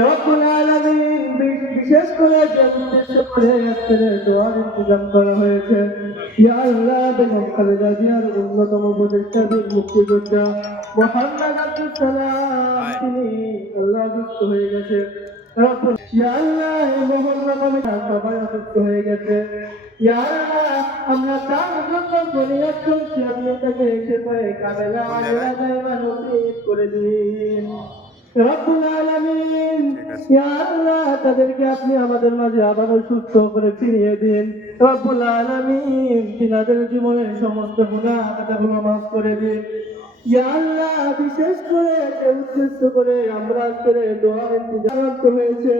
রব্বুল আলামিন বিশেষ করে যে উদ্দেশ্য করে আজকের দোয়ার ইন্তজাম করা হয়েছে, ইয়া আল্লাহ বেগম খালেদা জিয়ার অন্যতম উপদেষ্টা বীর মুক্তিযোদ্ধা মুহাম্মদ আব্দুল সালাম তিনি আল্লাহ অসুস্থ হয়ে গেছে। রব্বুল ইয়া আল্লাহ এই মহল্লা কমিটি সবাই অসুস্থ হয়ে গেছে। ইয়া আল্লাহ আমরা তার জন্য ফরিয়াদ করছি, আপনি তাকে সেফায়ে কামেলা আজরা দাইমা নসিব করে দিন। রব্বুল আলামিন ইয়া আল্লাহ তাদেরকে আপনি আমাদের মাঝে আবারও সুস্থ করে ফিরিয়ে দিন। রব্বুল আলামিন তিনাদের জীবনের সমস্ত গুনাহ খাতাগুলো মাফ করে দিন। ইয়া আল্লাহ বিশেষ করে যে উদ্দেশ্য করে আমরা আজকের দোয়া ইন্তজাম হয়েছে,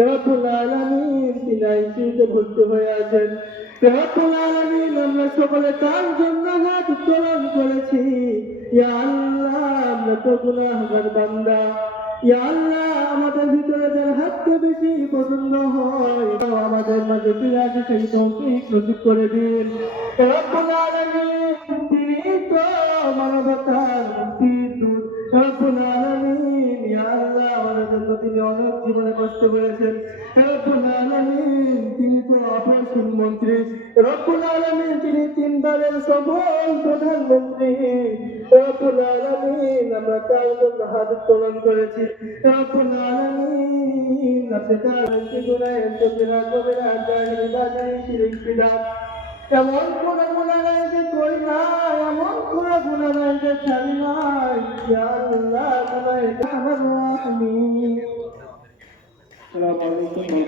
রব্বুল আলামিন তিনি আইসিইউতে ভর্তি হয়ে আছেন। রব্বুল আলামিন আমরা সকলে তার জন্য হাত উত্তোলন করেছি। ইয়া আল্লাহ আমরা তো গুনাহগার বান্দা, ইয়া আল্লাহ আমাদের ভিতরে যার হাতকে বেশি পছন্দ হয় আমাদের মাঝে ফিরে আসে সেই তৌফিক নসিব করে দিন। রব্বুল আলামিন তিনি তো মানবতার মুক্তির দূত। রব্বুল আলামিন ইয়া আল্লাহ আমাদের জন্য তিনি অনেক জীবনে কষ্ট করেছেন। রব্বুল আলামিন তিনি তো অপরশীল মন্ত্রী। রব্বুল আলামিন তিনি তিনবারের সফল প্রধানমন্ত্রী। রব্বুল আলামিন আমরা তার জন্য হাত উত্তোলন করেছি। রব্বুল আলামিন আপনি তার গুনাহ কবিরা কবিরা জাহিরি বাজারি শিরিক বিদআত এমন কোন গুনাহ নাই যে করি না, এমন কোন গুনাহ নাই যে ছাড়ি নাই। ইয়া আল্লাহ তুমি আমার রাহমিন। আসসালামু আলাইকুম।